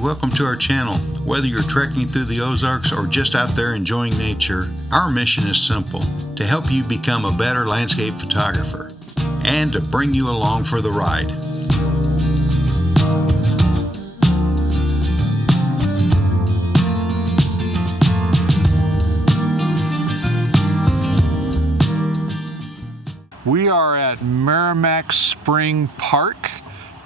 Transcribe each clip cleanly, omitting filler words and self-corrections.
welcome to our channel. Whether you're trekking through the Ozarks or just out there enjoying nature, our mission is simple: to help you become a better landscape photographer and to bring you along for the ride. We are at Maramec Spring Park.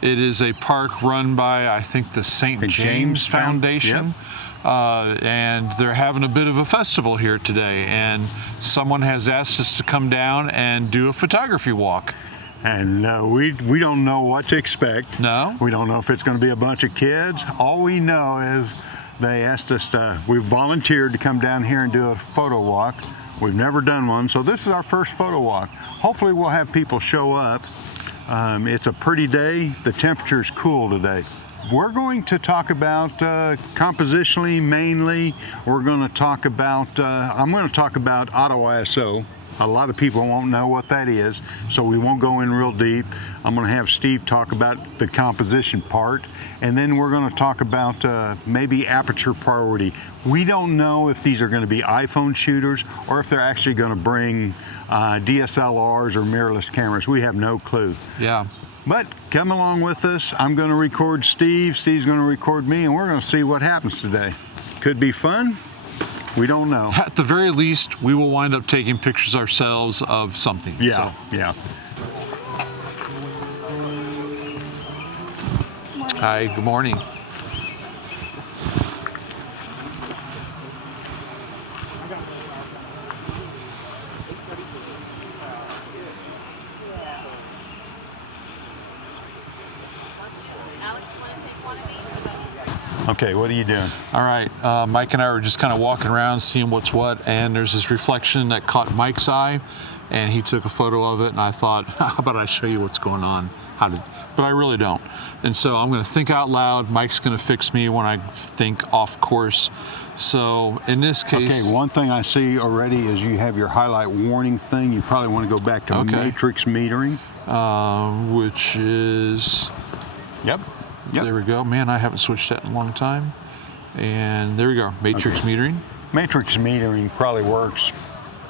It is a park run by, I think, the St. James Foundation. Yep. And they're having a bit of a festival here today. And someone has asked us to come down and do a photography walk. And we don't know what to expect. No? We don't know if it's going to be a bunch of kids. All we know is they asked us we volunteered to come down here and do a photo walk. We've never done one, so this is our first photo walk. Hopefully we'll have people show up. It's a pretty day. The temperature is cool today. We're going to talk about compositionally mainly. We're going to talk about, I'm going to talk about auto ISO. A lot of people won't know what that is, so we won't go in real deep. I'm going to have Steve talk about the composition part, and then we're going to talk about maybe aperture priority. We don't know if these are going to be iPhone shooters or if they're actually going to bring DSLRs or mirrorless cameras. We have no clue. Yeah. But come along with us. I'm going to record Steve. Steve's going to record me, and we're going to see what happens today. Could be fun. We don't know. At the very least, we will wind up taking pictures ourselves of something. Yeah, yeah. Hi, good morning. Okay, what are you doing? All right, Mike and I were just kind of walking around seeing what's what, and there's this reflection that caught Mike's eye, and he took a photo of it, and I thought, how about I show you what's going on? But I really don't. And so I'm going to think out loud. Mike's going to fix me when I think off course. So in this case... Okay, one thing I see already is you have your highlight warning thing. You probably want to go back to matrix metering. Which is... Yep. There we go. Man, I haven't switched that in a long time. And there we go, matrix metering. Matrix metering probably works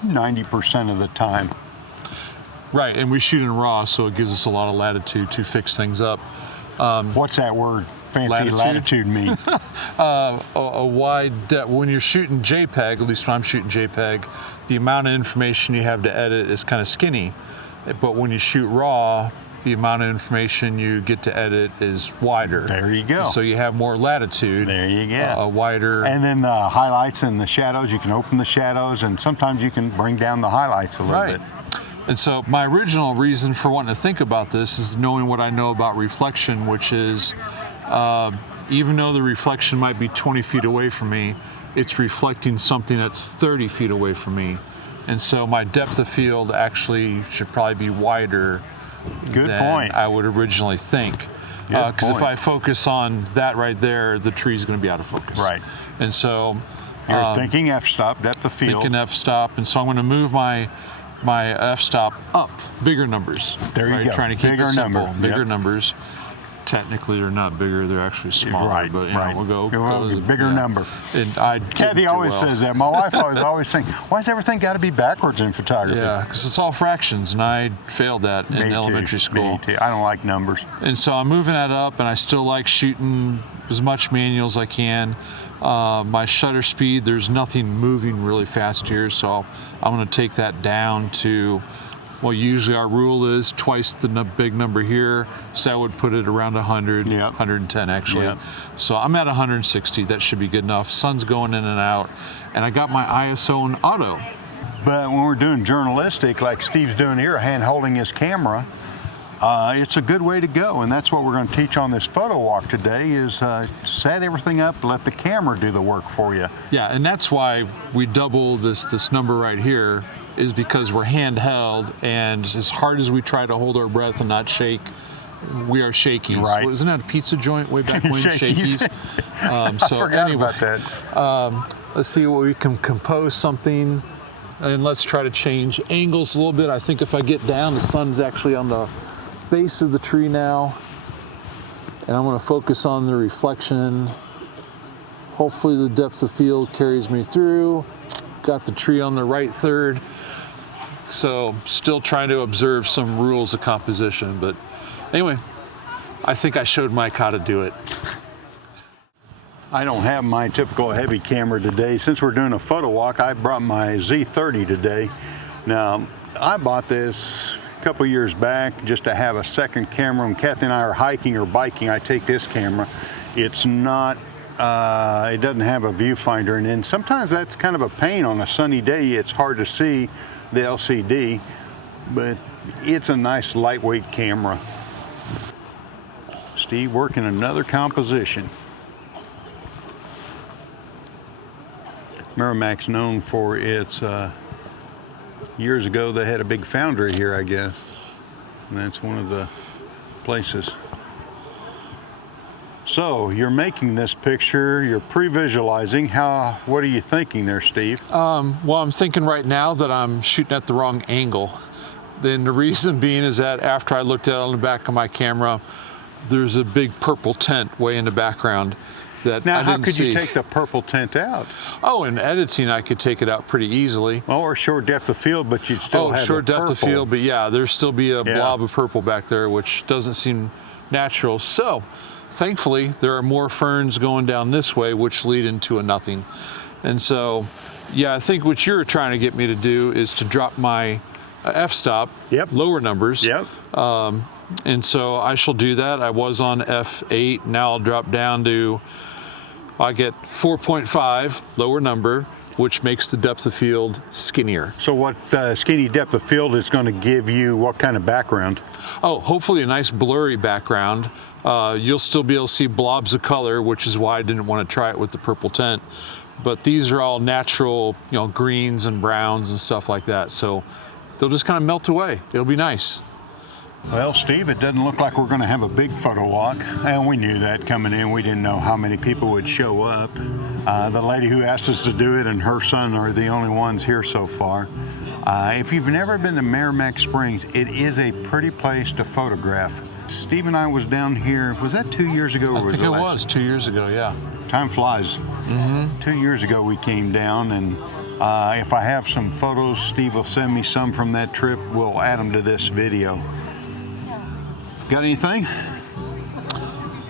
90% of the time. Right, and we shoot in RAW, so it gives us a lot of latitude to fix things up. What's that word? Fancy latitude mean? A wide depth. When you're shooting JPEG, at least when I'm shooting JPEG, the amount of information you have to edit is kind of skinny. But when you shoot RAW, the amount of information you get to edit is wider. There you go. So you have more latitude. There you go. A wider. And then the highlights and the shadows, you can open the shadows, and sometimes you can bring down the highlights a little bit. And so my original reason for wanting to think about this is knowing what I know about reflection, which is even though the reflection might be 20 feet away from me, it's reflecting something that's 30 feet away from me. And so my depth of field actually should probably be wider than I would originally think. Because if I focus on that right there, the tree's going to be out of focus. Right. And so... You're thinking f-stop, depth of field. Thinking f-stop, and so I'm going to move my f-stop up, bigger numbers. There you go. Trying to keep it simple. Bigger numbers. Technically, they're not bigger; they're actually smaller. But you know, we'll go bigger number. And Kathy always says that. My wife always saying, "Why does everything got to be backwards in photography?" Yeah, because it's all fractions, and I failed that in elementary school. Me too. I don't like numbers. And so I'm moving that up, and I still like shooting as much manual as I can. My shutter speed, there's nothing moving really fast here, so I'm going to take that down to, well, usually our rule is twice the big number here, so that would put it around 100, 110 actually. So I'm at 160, that should be good enough. Sun's going in and out, and I got my ISO in auto. But when we're doing journalistic, like Steve's doing here, hand holding his camera, it's a good way to go, and that's what we're going to teach on this photo walk today is set everything up, let the camera do the work for you. Yeah, and that's why we double this number right here, is because we're handheld, and as hard as we try to hold our breath and not shake, we are shaky. Right. Isn't that a pizza joint way back when? Shakies. So anyway, about that. Let's see what we can compose something, and let's try to change angles a little bit. I think if I get down, the sun's actually on the base of the tree now, and I'm going to focus on the reflection Hopefully the depth of field carries me through. Got the tree on the right third. So still trying to observe some rules of composition, but anyway, I think I showed Mike how to do it. I don't have my typical heavy camera today. Since we're doing a photo walk, I brought my Z30 today. Now, I bought this a couple years back just to have a second camera. When Kathy and I are hiking or biking, I take this camera. It's not, it doesn't have a viewfinder, and then sometimes that's kind of a pain on a sunny day. It's hard to see the LCD, but it's a nice lightweight camera. Steve working another composition. Maramec's known for its, years ago they had a big foundry here, I guess, and that's one of the places. So you're making this picture, you're pre-visualizing. What are you thinking there, Steve? Well, I'm thinking right now that I'm shooting at the wrong angle. Then the reason being is that after I looked at it on the back of my camera, there's a big purple tent way in the background that now, I didn't see. how could you take the purple tent out? Oh, in editing, I could take it out pretty easily. Oh, or short depth of field, but you'd still have short depth of field, but yeah, there'd still be a blob of purple back there, which doesn't seem natural. So, thankfully, there are more ferns going down this way, which lead into a nothing. And so, yeah, I think what you're trying to get me to do is to drop my f-stop, lower numbers. And so I shall do that. I was on f8, now I'll drop down to, I get 4.5, lower number, which makes the depth of field skinnier. So what skinny depth of field is going to give you what kind of background? Oh, hopefully a nice blurry background. You'll still be able to see blobs of color, which is why I didn't want to try it with the purple tent. But these are all natural, you know, greens and browns and stuff like that. So they'll just kind of melt away. It'll be nice. Well, Steve, it doesn't look like we're going to have a big photo walk, and we knew that coming in. We didn't know how many people would show up. The lady who asked us to do it and her son are the only ones here so far. If you've never been to Maramec Springs, it is a pretty place to photograph. Steve and I was down here, was that 2 years ago? I think it was 2 years ago, yeah. Time flies. 2 years ago we came down, and if I have some photos, Steve will send me some from that trip. We'll add them to this video. Got anything?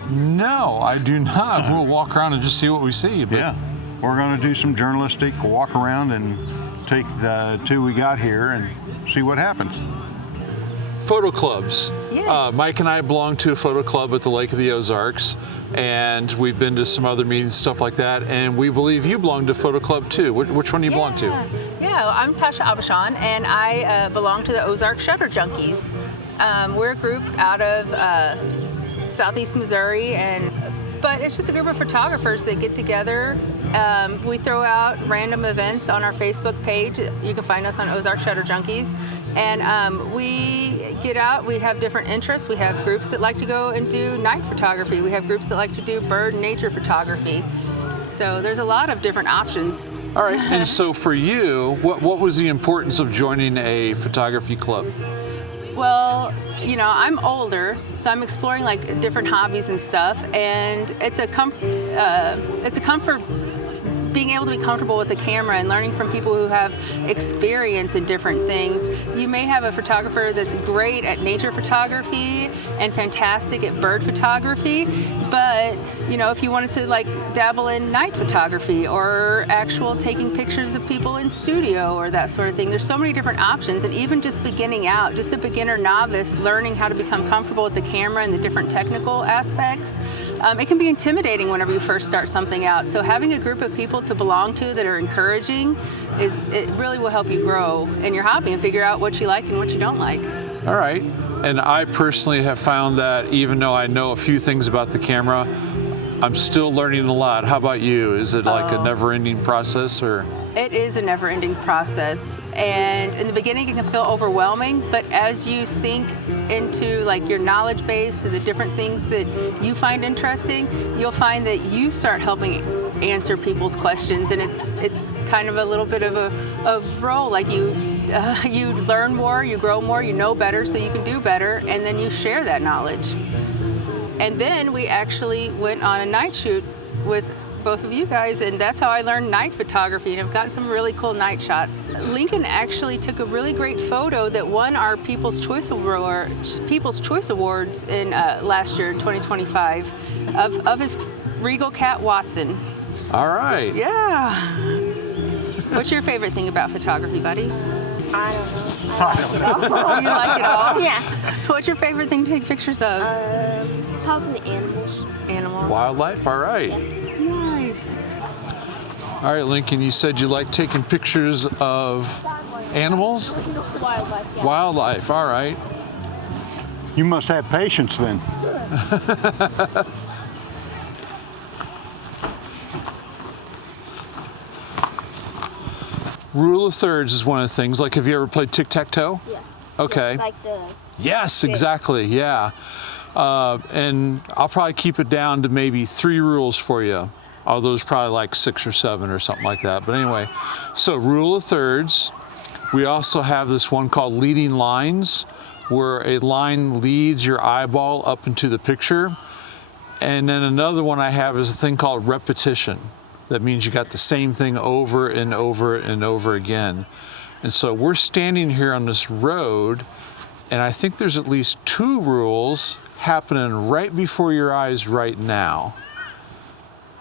No, I do not. We'll walk around and just see what we see. But yeah, we're going to do some journalistic walk around and take the two we got here and see what happens. Photo clubs. Yes. Mike and I belong to a photo club at the Lake of the Ozarks, and we've been to some other meetings, stuff like that, and we believe you belong to a photo club too. Which one do you belong to? Yeah, I'm Tasha Abashan, and I belong to the Ozarks Shutter Junkies. We're a group out of Southeast Missouri, but it's just a group of photographers that get together. We throw out random events on our Facebook page. You can find us on Ozark Shutter Junkies. And we get out, we have different interests. We have groups that like to go and do night photography. We have groups that like to do bird and nature photography. So there's a lot of different options. All right, and so for you, what was the importance of joining a photography club? Well, you know, I'm older, so I'm exploring like different hobbies and stuff, and it's a comfort being able to be comfortable with the camera and learning from people who have experience in different things. You may have a photographer that's great at nature photography and fantastic at bird photography, but you know, if you wanted to like dabble in night photography or actual taking pictures of people in studio or that sort of thing, there's so many different options. And even just beginning out, just a beginner novice learning how to become comfortable with the camera and the different technical aspects, it can be intimidating whenever you first start something out. So having a group of people to belong to that are encouraging, it really will help you grow in your hobby and figure out what you like and what you don't like. All right. And I personally have found that even though I know a few things about the camera, I'm still learning a lot. How about you? Is it like a never-ending process, or? It is a never-ending process, and in the beginning it can feel overwhelming, but as you sink into like your knowledge base and the different things that you find interesting, you'll find that you start helping answer people's questions, and it's kind of a little bit of a role, like you learn more, you grow more, you know better, so you can do better, and then you share that knowledge. And then we actually went on a night shoot with both of you guys, and that's how I learned night photography, and I've gotten some really cool night shots. Lincoln actually took a really great photo that won our People's Choice Awards in last year in 2025 of his Regal cat Watson. All right. Yeah. What's your favorite thing about photography, buddy? I don't know. Oh, you like it all? Yeah. What's your favorite thing to take pictures of? Probably animals. Animals. Wildlife, all right. Nice. All right, Lincoln, you said you like taking pictures of animals? Wildlife, yeah. Wildlife, all right. You must have patience then. Rule of thirds is one of the things. Like, have you ever played tic-tac-toe? Yeah. Okay. Like the... Yes, exactly, yeah. And I'll probably keep it down to maybe 3 rules for you. Although there's probably like 6 or 7 or something like that. But anyway, so rule of thirds. We also have this one called leading lines, where a line leads your eyeball up into the picture. And then another one I have is a thing called repetition. That means you got the same thing over and over and over again. And so we're standing here on this road, and I think there's at least 2 rules happening right before your eyes right now.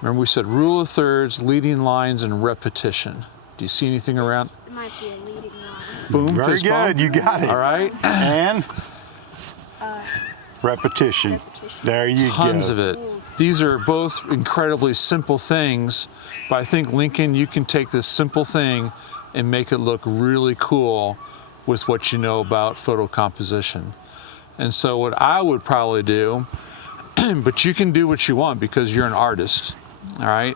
Remember, we said rule of thirds, leading lines, and repetition. Do you see anything around? It might be a leading line. Boom, Very fist bump. good, you got it. All right. And repetition. There you go. Tons of it. These are both incredibly simple things, but I think, Lincoln, you can take this simple thing and make it look really cool with what you know about photo composition. And so what I would probably do, but you can do what you want because you're an artist, all right?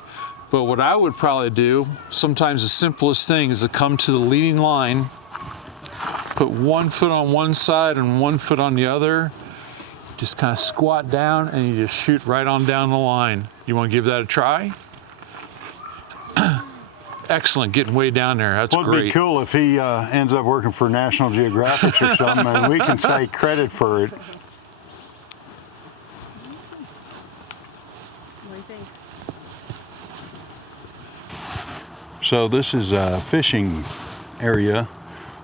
But what I would probably do, sometimes the simplest thing is to come to the leading line, put 1 foot on one side and 1 foot on the other, just kind of squat down and you just shoot right on down the line. You want to give that a try? Excellent, getting way down there. That's Well, it'd be great. cool if he ends up working for National Geographic or something, and we can take credit for it. So this is a fishing area.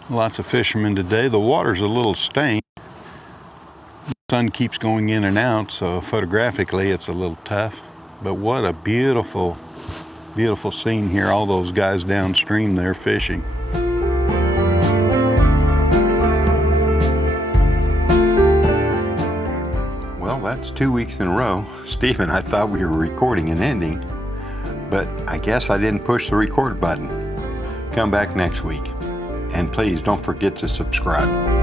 Lots of fishermen today. The water's a little stained. The sun keeps going in and out, so photographically it's a little tough. But what a beautiful, beautiful scene here. All those guys downstream there fishing. Well, that's 2 weeks in a row. Stephen, I thought we were recording and ending, but I guess I didn't push the record button. Come back next week. And please don't forget to subscribe.